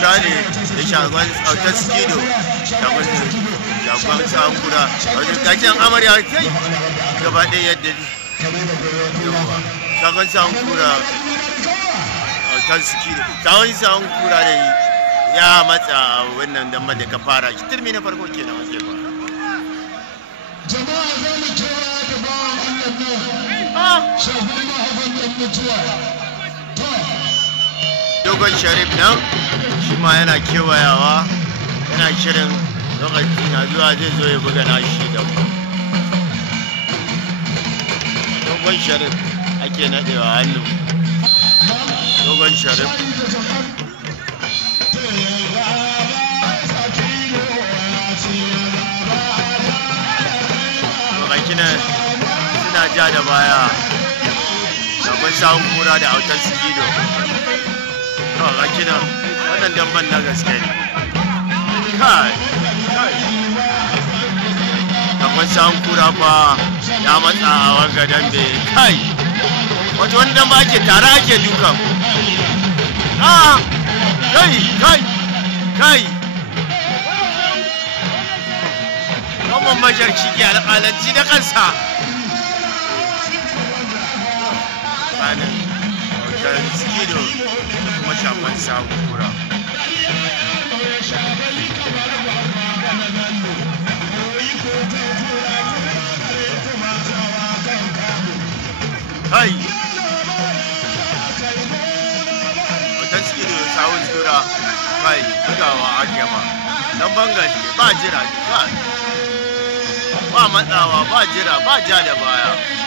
kura ne da shagon autar skido shagon sawun kura wajen gajen amarya kai gaba ɗaya yadda shagon sawun kura autar skido shagon sawun kura ne ya matsa wannan damar da ka fara turmi na farko kenan wace ba jama'a za mu kira da bawan Allah nan shahuri mahaifan ɗan mutuwa dogon sharif nan shi ma yana kewayawa yana shirin lokaci na zuwa zai zo ya buga nashi da dogon sharif ake nadewa hannu dogon sharif makinan suna ja da baya sabon sawun kura da autar skido ga kinan wannan damban na gaske ne kai sabon sawun kura fa ya matsa a wanga dambe kai wato wani damba ake tare ake dukan kai wannan majar shi ke alƙalanci da kansa tsakanin autar skido da kuma shafan sawun kura kai autar skido da sawun kura kai bugawa ake ma don bangaje ba jira ba matsawa ba jira ba ja da baya.